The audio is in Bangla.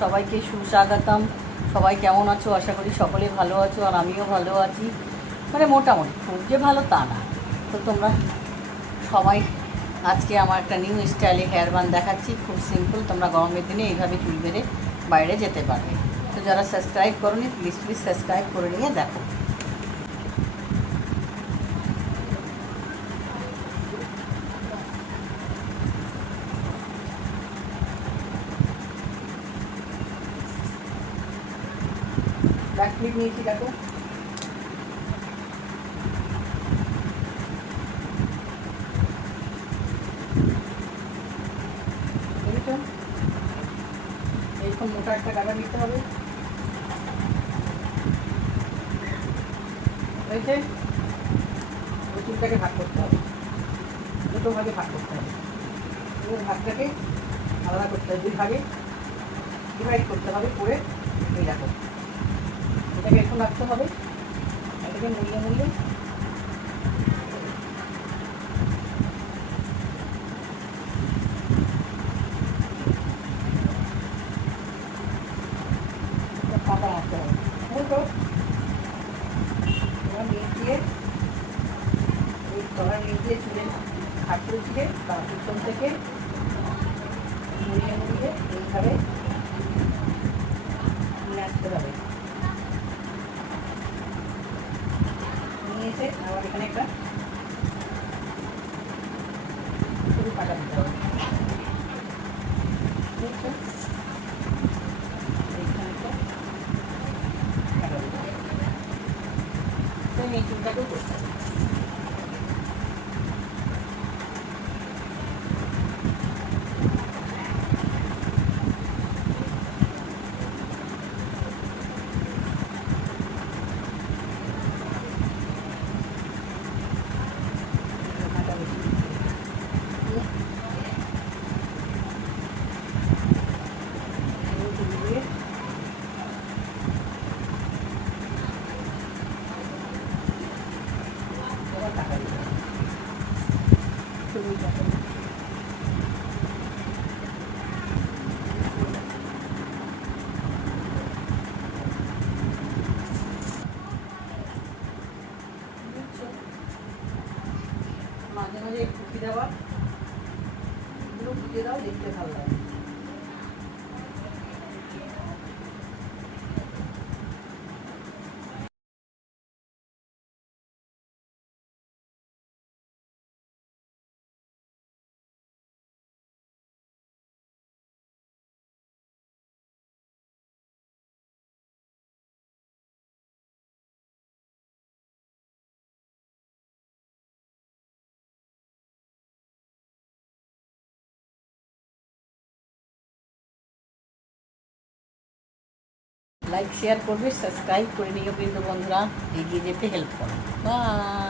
সবাইকে সুস্বাগতম। সবাই কেমন আছো? আশা করি সকলে ভালো আছো, আর আমিও ভালো আছি। মানে মোটামুটি, খুব যে ভালো তা না। তো তোমরা সবাই, আজকে আমার একটা নিউ স্টাইলে হেয়ার বান দেখাচ্ছি, খুব সিম্পল। তোমরা গরমের দিনে এইভাবে চুল বেঁধে বাইরে যেতে পারবে। তো যারা সাবস্ক্রাইব করোনি, প্লিজ প্লিজ সাবস্ক্রাইব করে নিয়ে দেখো। ব্যাক ক্লিপ নিয়েছি, দেখো। বুঝেছো? এইরকম মোটা একটা গাদা নিতে হবে। হয়েছে? ওই চুলটাকে ভাগ করতে হবে, দুটো ভাগে ভাগ করতে হবে। এবং ভাগটাকে আলাদা করতে হবে, দুই ভাগে ডিভাইড করতে হবে করে। এই দেখো, এটাকে এখন রাখতে হবে, এটাকে মুড়িয়ে মুড়িয়ে পাতা রাখতে হবে। বুঝলো? এবার নিয়ে দিয়ে এই তলার নিয়ে দিয়ে চুলে হাত করে ছিঁড়ে বা পিছন থেকে মুড়িয়ে মুড়িয়ে এইভাবে নিয়ে আসতে হবে। নিয়ে এসে আবার এখানে একটা সরু কাটা দিতে হবে। বুঝছো? এইখানে একটা কাটা দিতে হবে। সেম এই চুলটাকেও করতে হবে। মাঝে মাঝে ফুটি দেওয়া, এগুলো ফুটিয়ে দাও, দেখতে ভালো লাগে। লাইক শেয়ার করবে, সাবস্ক্রাইব করে নিও কিন্তু বন্ধুরা, এগিয়ে যেতে হেল্প করো। বাই।